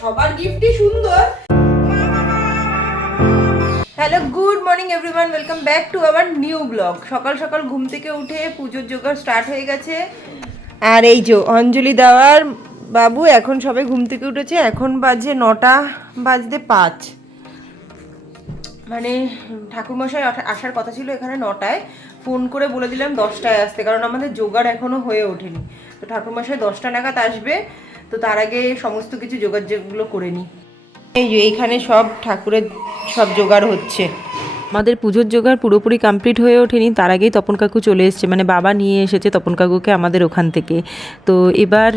সবার গিফটই সুন্দর hello good morning everyone welcome back to our new blog সকাল সকাল ঘুম থেকে উঠে পুজোর জোগাড় স্টার্ট হয়ে গেছে। আর এই যে অঞ্জলি দেওয়ার বাবু, এখন সবাই ঘুম থেকে উঠেছে, এখন বাজে নটা বাজতে পাঁচ। মানে ঠাকুরমশাই আসার কথা ছিল এখানে নটায়, ফোন করে বলে দিলাম দশটায় আসতে, কারণ আমাদের জোগাড় এখনও হয়ে ওঠেনি। তো ঠাকুরমশাই দশটা নাগাদ আসবে, তো তার আগে সমস্ত কিছু জোগাড় যেগুলো করে নিই এই যে এইখানে সব ঠাকুরের সব জোগাড় হচ্ছে। আমাদের পুজোর জোগাড় পুরোপুরি কমপ্লিট হয়ে ওঠেনি। তার আগেই তপন কাকু চলে এসেছে মানে বাবা নিয়ে এসেছে তপন কাকুকে আমাদের ওখান থেকে। তো এবার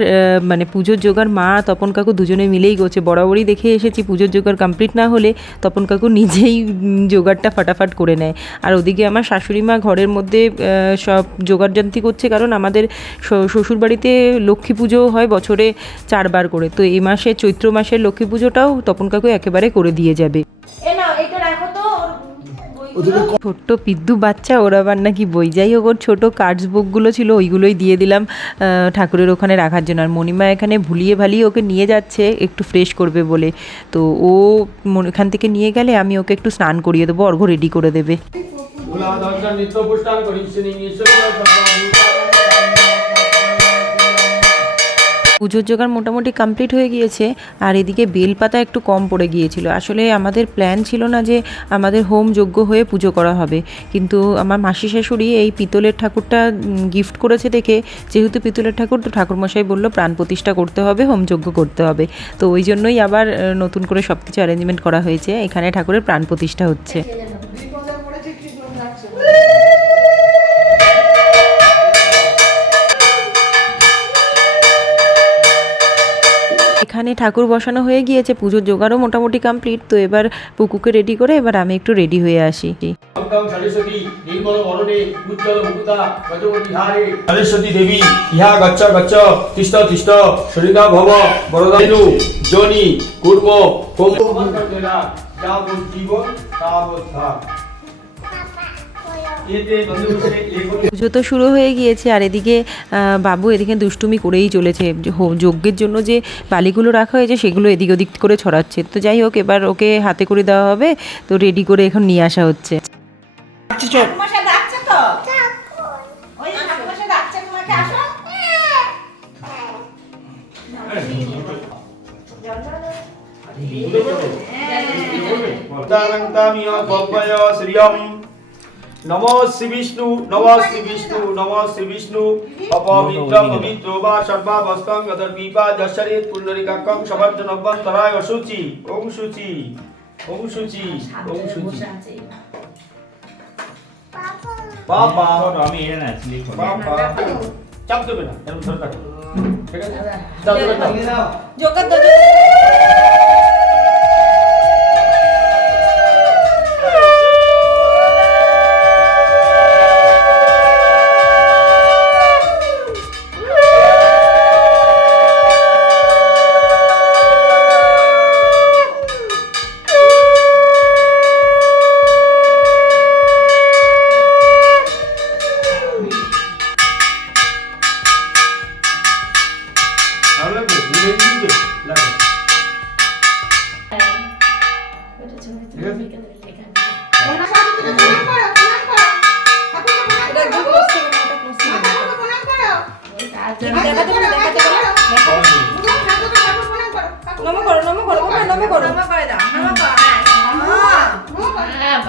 মানে পুজোর জোগাড় মা, তপন কাকু দুজনে মিলেই করছে বরাবরই দেখে এসেছি পুজোর জোগাড় কমপ্লিট না হলে তপন কাকু নিজেই জোগাড়টা ফাটাফাট করে নেয়। আর ওদিকে আমার শাশুড়ি মা ঘরের মধ্যে সব জোগাড়যন্ত্রী করছে, কারণ আমাদের শ্বশুরবাড়িতে লক্ষ্মী পুজো হয় বছরে চারবার করে। তো এই মাসে চৈত্র মাসের লক্ষ্মী পুজোটাও তপন কাকু একেবারে করে দিয়ে যাবে। ছোট্ট পিদ্দু বাচ্চা ওর আবার নাকি বই। যাই হোক ওর ছোটো কার্ডস বুকগুলো ছিল ওইগুলোই দিয়ে দিলাম ঠাকুরের ওখানে রাখার জন্য। আর মণিমা এখানে ভুলিয়ে ভালিয়ে ওকে নিয়ে যাচ্ছে একটু ফ্রেশ করবে বলে। তো ও এখান থেকে নিয়ে গেলে আমি ওকে একটু স্নান করিয়ে দেবো অর্ঘ রেডি করে দেবে। পুজোর জোগাড় মোটামুটি কমপ্লিট হয়ে গিয়েছে, আর এদিকে বেলপাতা একটু কম পড়ে গিয়েছিল। আসলে আমাদের প্ল্যান ছিল না যে আমাদের হোম যজ্ঞ হয়ে পুজো করা হবে। কিন্তু আমার মাসি শাশুড়ি এই পিতলের ঠাকুরটা গিফট করেছে দেখে, যেহেতু পিতলের ঠাকুর, তো ঠাকুরমশাই বলল প্রাণ প্রতিষ্ঠা করতে হবে, হোম যজ্ঞ করতে হবে। তো ওই জন্যই আবার নতুন করে সব কিছু অ্যারেঞ্জমেন্ট করা হয়েছে। এখানে ঠাকুরের প্রাণ প্রতিষ্ঠা হচ্ছে। এখানে ঠাকুর বসানো হয়ে গিয়েছে পুজোর জোগাড়ও মোটামুটি কমপ্লিট তো এবার পুকুকে রেডি করে এবার আমি একটু রেডি হয়ে আসি। সরস্বতী দেবী ইহা গচ্ছ গচ্ছ তিষ্ঠ তিষ্ঠ সরিতা ভব বরদানু জনি কুর্ম কুম্ভ যাবত জীবন তাবত পুজো তো শুরু হয়ে গিয়েছে আর এদিকে বাবু এদিকে দুষ্টুমি করেই চলেছে হো- যজ্ঞের জন্য যে বালিগুলো রাখা হয়েছে সেগুলো এদিক ওদিক করে ছড়াচ্ছে তো যাই হোক এবার ওকে হাতে করে দেওয়া হবে তো রেডি করে এখন নিয়ে আসা হচ্ছে শ্রিয়ম নমো শ্রী বিষ্ণু, নমো শ্রী বিষ্ণু, নমো শ্রী বিষ্ণু। অপবিত্র, পবিত্র, বা সর্বাবস্তং গদর্বিপা যশরে পুণ্ডরিকাকং সবর্জনব্বং তরায় অশুচি ওং শুচি ওং শুচি ওং শুচি বাবা। আমি এর না চাপ দেবে না, এরকম ধরে থাকো। ঠিক আছে? দাও। নমো করো, নমো করো, বাবা, নমো করো। নমো করে দাও, নমো করো, হ্যাঁ।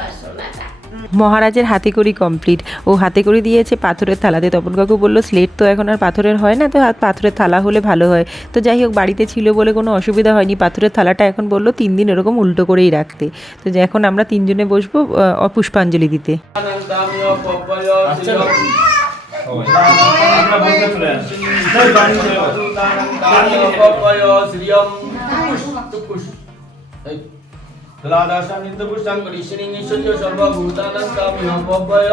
মহারাজের হাতে করি কমপ্লিট ও হাতে দিয়েছে পাথরের থালাতে। তপন কাকু বলল স্লেট তো এখন আর পাথরের হয় না, তো পাথরের থালা হলে ভালো হয়। তো যাই হোক, বাড়িতে ছিল বলে কোনো অসুবিধা হয়নি। পাথরের থালাটা এখন বলল, তিন দিন এরকম উল্টো করেই রাখতে। তো এখন আমরা তিনজনে বসবো পুষ্পাঞ্জলি দিতে। শ্রিয়ম তুলাদাসা নিত্য পুষ্টাং করিষ্যনি ঈশ্বরীয় সর্বভূতানন্তামিয় গব্বয়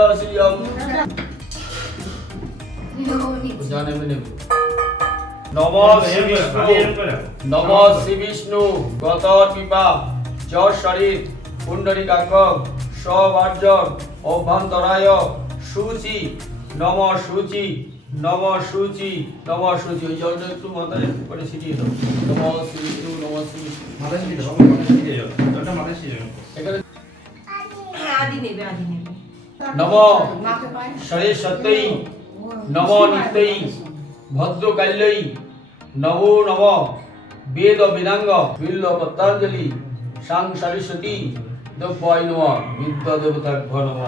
জানে নেবে নম শ্রী বিষ্ণু নম শ্রী বিষ্ণু গত কৃপা যশ শরীর পুণ্ডরিকাক্ষ সবার্জন অভ্যন্তরায় সুচি নম সুচি নম সুচি নম সুচি ওই জলটা একটু মাথায় করে ছিটিয়ে দাও নম বিষ্ণু নম মাথায় দাও, মাথায় ছিটে যাও। জলটা মাথায় ছিটে যাও। এখানে আদি নেবে আদি নেবে নম নম নিত্যই ভদ্রকাল্যই নমো নম বেদ বেদাঙ্গ বিল্ল পত্রাঞ্জলি সাং সরস্বতী দ্রব্যায় নম বিদ্যা দেবতাভ্য নম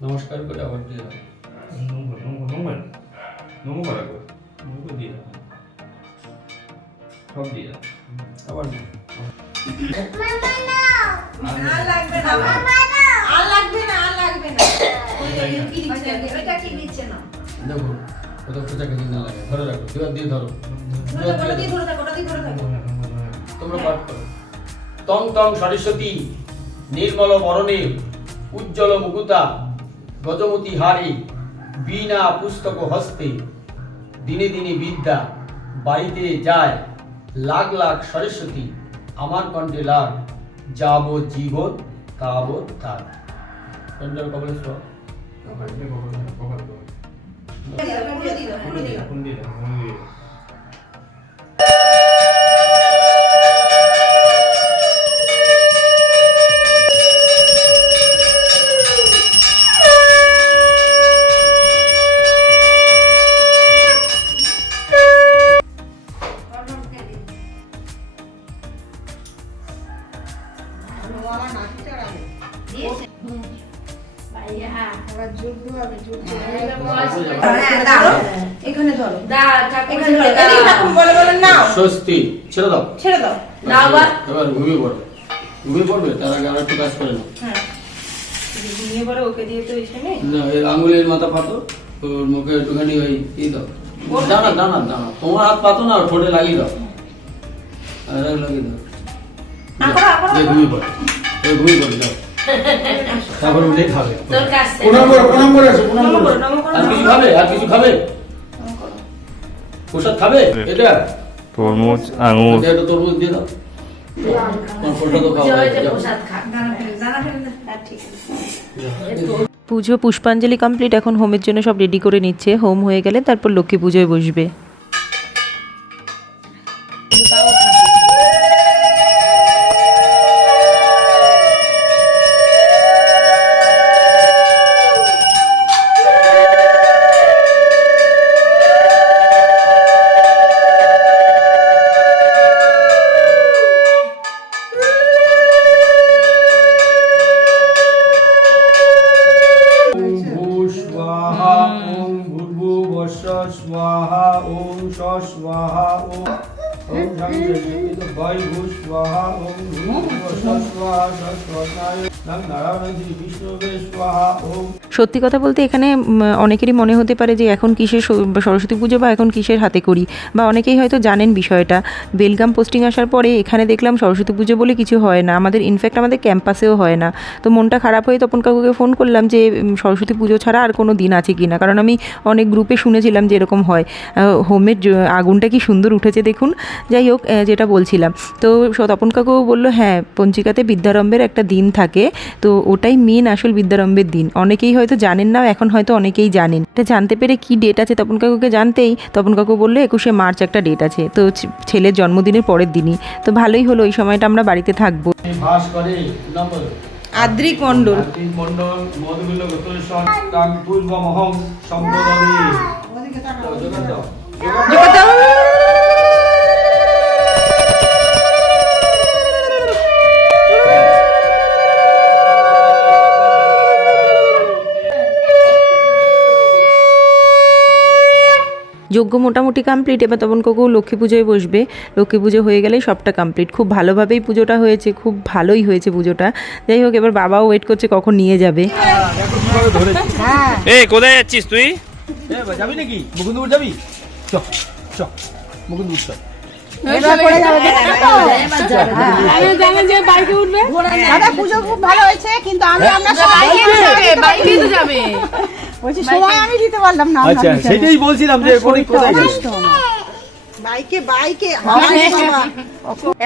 নমস্কার করে আবার দিয়ে দাও। করো, নমো করো, নমো করো। নমো করো একবার। নমো করে দিয়ে দাও। সব দিয়ে দাও। আবার দাও। আর লাগবে না আর লাগবে না আর লাগবে না ওই যে কি দিচ্ছে ওইটা কি দিচ্ছে না দেখো কত খোঁচা খেতে না লাগে ধরে রাখো দুয়ার দিয়ে ধরো ধরে থাকো, ওটা দিয়ে ধরে থাকো ওটা দিয়ে ধরে থাকো তোমরা পাঠ করো তং তং সরস্বতী নির্মল বরণের উজ্জ্বল মুকুতা গজমতি হারে বীণা পুস্তক হস্তে দিনে দিনে বিদ্যা বাড়িতে যায়। লাখ লাখ সরস্বতী আমার কণ্ঠে লাখ যাব জীবন তাব তার। কবলেশ্বর এখানে ধরো। এখানে ধরো। এদিকে রাখুন বলে বলে নাও। স্বস্তি ছেড়ে দাও। ছেড়ে দাও। এবার ঘুমিয়ে পড়বে। ঘুমিয়ে পড়বে? তার আগে আর একটু কাজ করে নাও। হ্যাঁ। ঘুমিয়ে পড়ে ওকে দিয়ে তো এখানে না, এই আঙ্গুলের মাথা পাতো ওর মুখে একটুখানি ওই ই দাও। দাঁড়া দাঁড়া দাঁড়া তোমার হাত পাতো না ঠোঁটে লাগিয়ে দাও। আর লাগিয়ে দাও। ঘুমিয়ে পড়ে। ঘুমিয়ে পড়ে তারপরে উঠে খাবে। প্রণাম করো প্রণাম করে আসো প্রণাম নমো করো। করো নমো করো। আর কিছু খাবে? আর কিছু খাবে? প্রসাদ খাবে? এটা? তরমুজ আঙুর এটা তরমুজ দিয়ে দাও। হয়ে। হ্যাঁ, পুজো পুষ্পাঞ্জলি কমপ্লিট এখন হোমের জন্য সব রেডি করে নিচ্ছে। হোম হয়ে গেলে তারপর লক্ষ্মী পুজোয় বসবে। স্বর্ণায় নং সত্যি কথা বলতে এখানে অনেকেরই মনে হতে পারে যে এখন কিসের সরস্বতী পুজো বা এখন কিসের হাতে করি? বা অনেকেই হয়তো জানেন বিষয়টা। বেলগাম পোস্টিং আসার পরে এখানে দেখলাম সরস্বতী পুজো বলে কিছু হয় না। আমাদের ইনফ্যাক্ট আমাদের ক্যাম্পাসেও হয় না। তো মনটা খারাপ হয়ে তপন কাকুকে ফোন করলাম যে সরস্বতী পুজো ছাড়া আর কোনো দিন আছে কি না কারণ আমি অনেক গ্রুপে শুনেছিলাম যে এরকম হয়। হোমের আগুনটা কি সুন্দর উঠেছে দেখুন। যাই হোক যেটা বলছিলাম। তো তপন কাকু বলল হ্যাঁ পঞ্চিকাতে বিদ্যারম্ভের একটা দিন থাকে। তো ওটাই মেন আসল বিদ্যারম্ভের দিন। অনেকেই হয়তো জানেন না এখন হয়তো অনেকেই জানেন। এটা জানতে পেরে কি ডেট আছে তপন কাকুকে জানতেই তপন কাকু বলল একুশে মার্চ একটা ডেট আছে। তো ছেলের জন্মদিনের পরের দিনই। তো ভালোই হলো ওই সময়টা আমরা বাড়িতে থাকব। মণ্ডল। কার্তিক মণ্ডল যজ্ঞ মোটামুটি কমপ্লিট এবার তপন কাকু লক্ষ্মী পুজোয় বসবে। লক্ষ্মী পুজো হয়ে গেলেই সবটা কমপ্লিট খুব ভালোভাবেই পুজোটা হয়েছে খুব ভালোই হয়েছে পুজোটা। যাই হোক এবার বাবাও ওয়েট করছে কখন নিয়ে যাবে। এই কোথায় যাচ্ছিস তুই? যাবি নাকি? মুকুন্দপুর যাবি? চ চ মুকুন্দপুর চ দাদা পুজো খুব ভালো হয়েছে কিন্তু আমি বাইকে তো যাবে। বলছি সময় আমি দিতে পারলাম না আচ্ছা সেটাই বলছিলাম যে কোথায় কোথায় গেল বাইকে বাইকে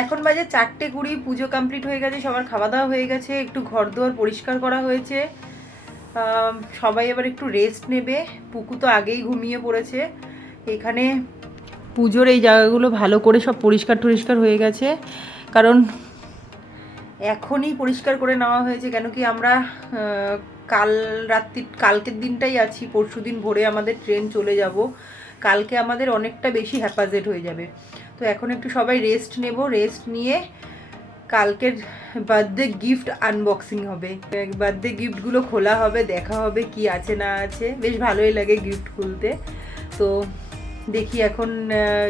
এখন বাজে চারটে কুড়ি পুজো কমপ্লিট হয়ে গেছে সবার খাওয়া দাওয়া হয়ে গেছে একটু ঘর দুয়ার পরিষ্কার করা হয়েছে। সবাই এবার একটু রেস্ট নেবে পুকু তো আগেই ঘুমিয়ে পড়েছে। এখানে পুজোর এই জায়গাগুলো ভালো করে সব পরিষ্কার টরিষ্কার হয়ে গেছে কারণ এখনই পরিষ্কার করে নেওয়া হয়েছে কেন কি আমরা আহ, কাল রাত্রি, কালকের দিনটাই আছি। পরশু দিন ভোরে আমাদের ট্রেন চলে যাব। কালকে আমাদের অনেকটা বেশি হ্যাপাজেট হয়ে যাবে। তো এখন একটু সবাই রেস্ট নেব। রেস্ট নিয়ে কালকের বার্থডে গিফট আনবক্সিং হবে। বার্থডে গিফটগুলো খোলা হবে, দেখা হবে কি আছে না আছে। বেশ ভালোই লাগে গিফট খুলতে। তো দেখি এখন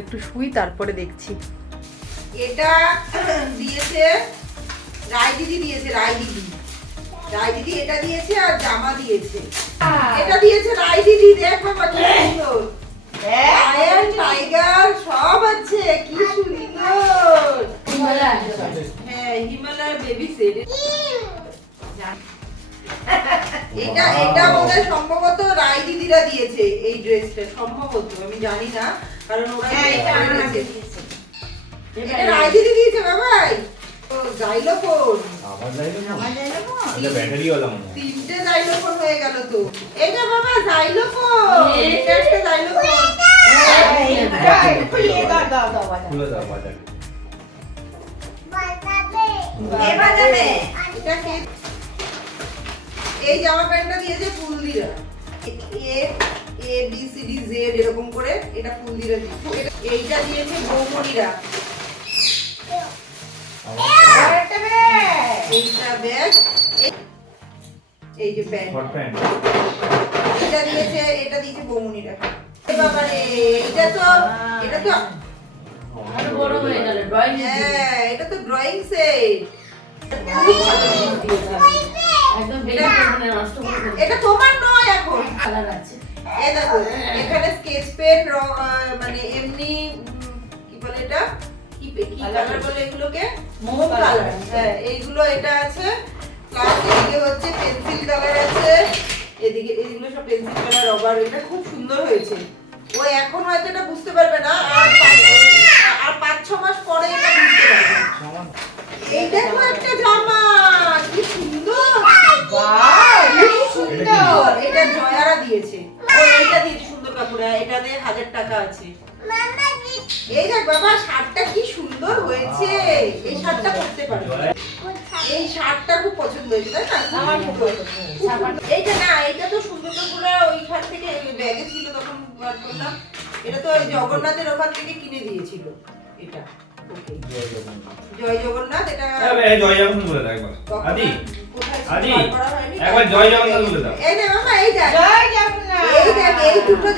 একটু শুই, তারপরে দেখছি। এটা দিয়েছে রায় দিদি দিয়েছে রায় দিদি দিদি এটা দিয়েছে আর জামা দিয়েছে। এটা দিয়েছে রায় দিদি দেখো কত সুন্দর। লায়ন টাইগার সব আছে কি সুন্দর। হ্যাঁ হিমালয় বেবি সেট এটা এটা বোধহয় সম্ভবত রায় দিদিরা দিয়েছে এই ড্রেসটা সম্ভবত আমি জানি না কারণ ওরা দিয়েছে। এটা রায় দিদি দিয়েছে বাবাই। ও জাইলোফোন আমার এটা ব্যাটারি ওয়ালা মনে তিনটে জাইলোফোন হয়ে গেল তো। এটা বাবা জাইলোফোন এটা একটা জাইলোফোন খুলে দাও বাজারে এবার যাবে এটা কে? এই জামা প্যান্টটা দিয়েছে ফুলদিরা A A B C D Z এরকম করে এটা ফুলদিরা দিয়েছে এইটা দিয়েছে বৌমনিরা এইটা ব্যাগ এই যে প্যান্ট। এটা দিয়েছে এটা দিয়েছে বৌমনিরা। এ বাবা রে এটা তো এটা তো হ্যাঁ এটা তো ড্রয়িং সেট এটা তোমার নয় এখন। এই দেখো এখানে স্কেচ পেন মানে এমনি কি বলে এটা? কালার বলে এগুলোকে? মোম কালার হ্যাঁ। এইগুলো এটা আছে। প্লাস এদিকে হচ্ছে পেন্সিল কালার আছে। এদিকে এইগুলো সব পেন্সিল কালার রবার এটা খুব সুন্দর হয়েছে। ও এখন হয়তো এটা বুঝতে পারবে না আর পাঁচ- আর পাঁচ ছ মাস পরে এটা বুঝতে পারবে। এই দেখো একটা জামা কি সুন্দর। বাহ সুন্দর। এটা জয়ারা দিয়েছে। ও এটা দিয়েছে সুন্দর কাপড় এটাতে হাজার টাকা আছে। এই দেখ বাবা শার্টটা কি সুন্দর হয়েছে। এই শার্টটা পরতে পারবে এই শার্টটা খুব পছন্দ হয়েছে তাই না? আমার খুব পছন্দ এইটা না এটা তো সুন্দর কাপড়া ওইখান থেকে ব্যাগে ছিল তখন করলাম। এটা তো ওই জগন্নাথের ওখান থেকে কিনে দিয়েছিল। এটা। জয় জগন্নাথ এটা জয় জগন্নাথ বলে দাও একবার। আদি আদি, বার করা হয়নি। একবার জয় জগন্নাথ বলে দাও। এই দেখ মামা এই দেখ। এই দেখ এই দুটো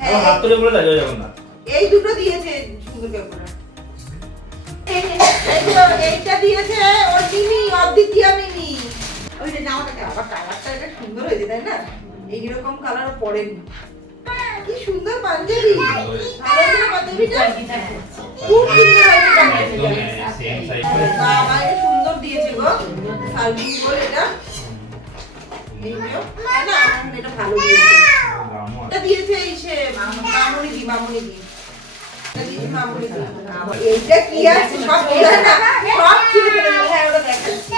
হ্যাঁ হাত তুলে বলে দাও জয় জগন্নাথ। এই দুটো দিয়েছে সুন্দর কাপড়া এইটা দিয়েছে ওর মিনি অদ্বিতীয়া মিনি ওই যে জামাটাকে আবার কালারটা এটা সুন্দর হয়েছে তাই না? এইরকম কালার পরেনি কি সুন্দর পাঞ্জাবি। ভালো হয়েছে পাঞ্জাবিটা। খুব সুন্দর হয়েছে পাঞ্জাবিটা। সুন্দর দিয়েছে গো। সার্ভিং বল এটা। এটা ভালো দিয়েছে এটা দিয়েছে এই সে মাম- মামুনি দি মামুনি দি এটা দিয়েছে মামুনি দি এইটা কি আছে? সব ছিল না সব ছিল হ্যাঁ ওটা দেখাচ্ছি।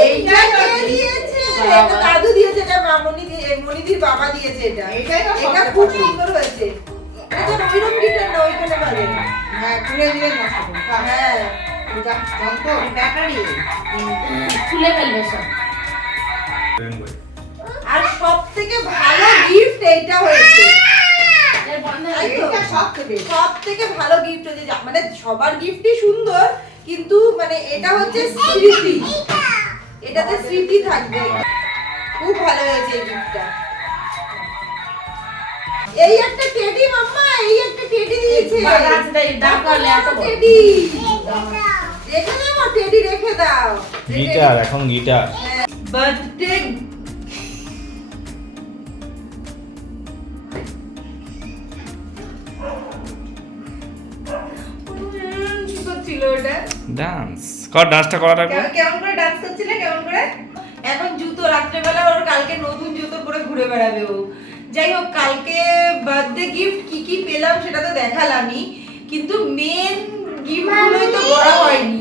এইটা কে দিয়েছে? এটা দাদু দিয়েছে এটা মামুনি দি মনিদির বাবা দিয়েছে এটা। এটা খুব সুন্দর হয়েছে। এটা ওইরকম গিটার না ওইখানে বাজে হ্যাঁ খুলে দিলে নষ্ট হ্যাঁ ব্যাটারি। আর সব। থেকে ভালো গিফট এইটা হয়েছে। সব থেকে ভালো গিফট হচ্ছে মানে সবার গিফটই সুন্দর কিন্তু মানে এটা হচ্ছে স্মৃতি। এটাতে স্মৃতি থাকবে। খুব ভালো হয়েছে এই গিফটটা এই একটা টেডি মাম্মা এই একটা টেডি দিয়েছে। টেডি রেখে দাও টেডি রেখে দাও। গিটার এখন গিটার বার্থডে ওটা? ডান্স কর ডান্সটা করা কেমন- করে ডান্স করছিলে? কেমন করে? এখন জুতো রাত্রেবেলা ওর কালকে নতুন জুতো পরে ঘুরে বেড়াবে ও। যাই হোক কালকে বার্থডে গিফট কি কি পেলাম সেটা তো দেখালামই কিন্তু মেন গিফটগুলোই তো বড় হয়নি।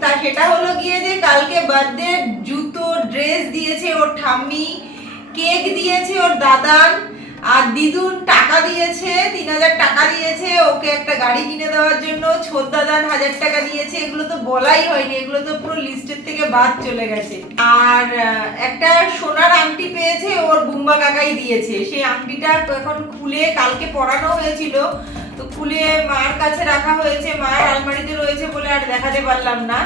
তা সেটা হলো গিয়ে যে কালকে বার্থডে জুতো ড্রেস দিয়েছে ওর ঠাম্মি কেক দিয়েছে ওর দাদান আর দিদুন টাকা দিয়েছে, তিন হাজার টাকা দিয়েছে, ওকে একটা গাড়ি কিনে দেওয়ার জন্য ছোট দাদান হাজার টাকা দিয়েছে, এগুলো তো বলাই হয়নি, এগুলো তো পুরো লিস্টের থেকে বাদ চলে গেছে। আর একটা সোনার আংটি পেয়েছে, ওর বুম্বা কাকাই দিয়েছে। সেই আংটিটা এখন খুলে কালকে পরানো হয়েছিল, তো খুলে মার কাছে রাখা হয়েছে, মার আলমারিতে রয়েছে বলে আর দেখাতে পারলাম না।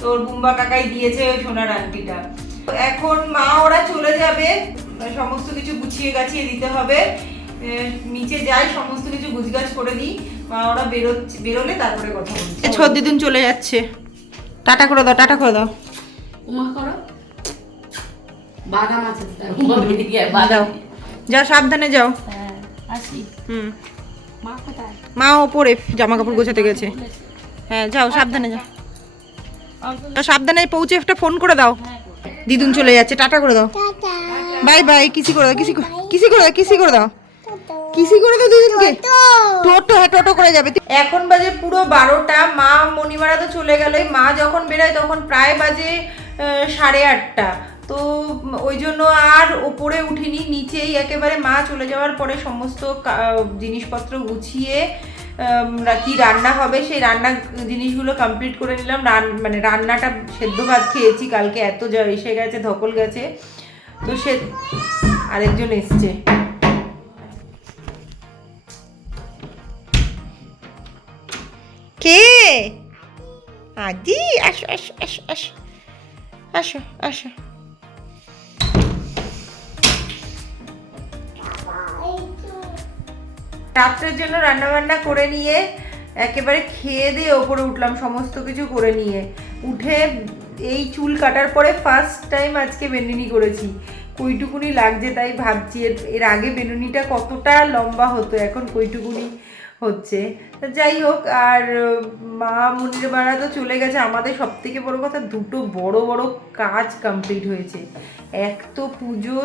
তো ওর বুম্বা কাকাই দিয়েছে ওই সোনার আংটিটা। এখন মা ওরা চলে যাবে সমস্ত কিছু গুছিয়ে গাছিয়ে দিতে হবে। নিচে যাই সমস্ত কিছু গুছগাছ করে দিই। মা ওরা বেরোচ্ছে বেরোলে তারপরে কথা বলছি। ছোট দিদুন চলে যাচ্ছে। টাটা করে দাও টাটা করে দাও। উমা করো। বাদাম আছে। বাদাম। যাও। সাবধানে যাও। হ্যাঁ আসি। হুম। মা কোথায়? মা ওপরে জামা কাপড় গোছাতে গেছে। হ্যাঁ যাও সাবধানে যাও। তো সাবধানে পৌঁছে একটা ফোন করে দাও। দিদুন চলে যাচ্ছে টাটা করে দাও। বাই বাই কিসি করে দাও কিসি কিসি করে দাও কিসি করে দাও। কিসি করে দাও দিদুনকে? টোটো। হ্যাঁ টোটো করে যাবে। এখন বাজে পুরো বারোটা মা মণিমারা তো চলে গেল। মা যখন বেরোয় তখন প্রায় বাজে সাড়ে আটটা। তো ওই জন্য আর ওপরে উঠিনি নিচেই একেবারে মা চলে যাওয়ার পরে সমস্ত জিনিসপত্র গুছিয়ে কি রান্না হবে? সেই রান্না জিনিসগুলো কমপ্লিট করে নিলাম। রান মানে রান্নাটা সেদ্ধ ভাত খেয়েছি কালকে। এত এসে গেছে, ধকল গেছে। তো সে আরেকজন এসছে। কে? আদি, আসো আসো আসো আসো। আসো আসো। রাত্রের জন্য রান্নাবান্না করে নিয়ে একেবারে খেয়ে দিয়ে ওপরে উঠলাম, সমস্ত কিছু করে নিয়ে। উঠে এই চুল কাটার পরে ফার্স্ট টাইম আজকে বেনুনি করেছি। কইটুকুনি লাগছে, তাই ভাবছি এর আগে বেনুনিটা কতটা লম্বা হতো, এখন কইটুকুনি হচ্ছে। যাই হোক, আর মা মনির বাড়া তো চলে গেছে। আমাদের সব থেকে বড়ো কথা, দুটো বড় বড় কাজ কমপ্লিট হয়েছে। এক তো পুজো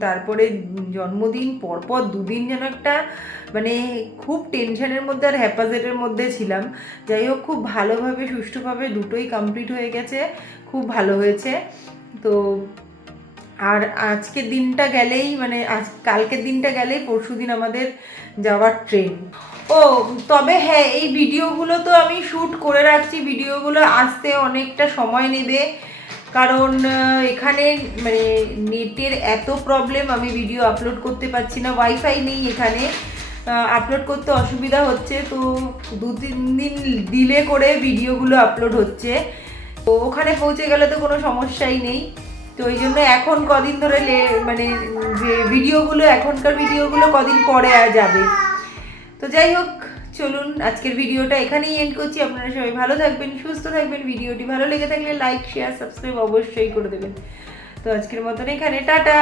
তারপরে জন্মদিন, পরপর দুদিন যেন একটা মানে খুব টেনশনের মধ্যে আর হ্যাপাজেটের মধ্যে ছিলাম। যাই হোক, খুব ভালোভাবে, সুষ্ঠুভাবে দুটোই কমপ্লিট হয়ে গেছে। খুব ভালো হয়েছে। তো, আর আজকের দিনটা গেলেই মানে আজ, কালকের দিনটা গেলেই পরশু দিন আমাদের যাওয়ার ট্রেন ও, তবে হ্যাঁ এই ভিডিওগুলো তো আমি শ্যুট করে রাখছি। ভিডিওগুলো আসতে অনেকটা সময় নেবে। কারণ এখানে মানে নেটের এত প্রবলেম আমি ভিডিও আপলোড করতে পারছি না। ওয়াইফাই নেই এখানে। আপলোড করতে অসুবিধা হচ্ছে। তো দু তিন দিন ডিলে করে ভিডিওগুলো আপলোড হচ্ছে। তো ওখানে পৌঁছে গেলে তো কোনো সমস্যাই নেই। তো ওই জন্য এখন কদিন ধরে মানে যে ভিডিওগুলো, এখনকার ভিডিওগুলো কদিন পরে আর যাবে। তো যাই হোক, চলুন আজকের ভিডিওটা এখানেই এন্ড করছি। আপনারা সবাই ভালো থাকবেন, সুস্থ থাকবেন। ভিডিওটি ভালো লেগে থাকলে লাইক শেয়ার সাবস্ক্রাইব অবশ্যই করে দেবেন। তো আজকের মতন এখানে, টাটা!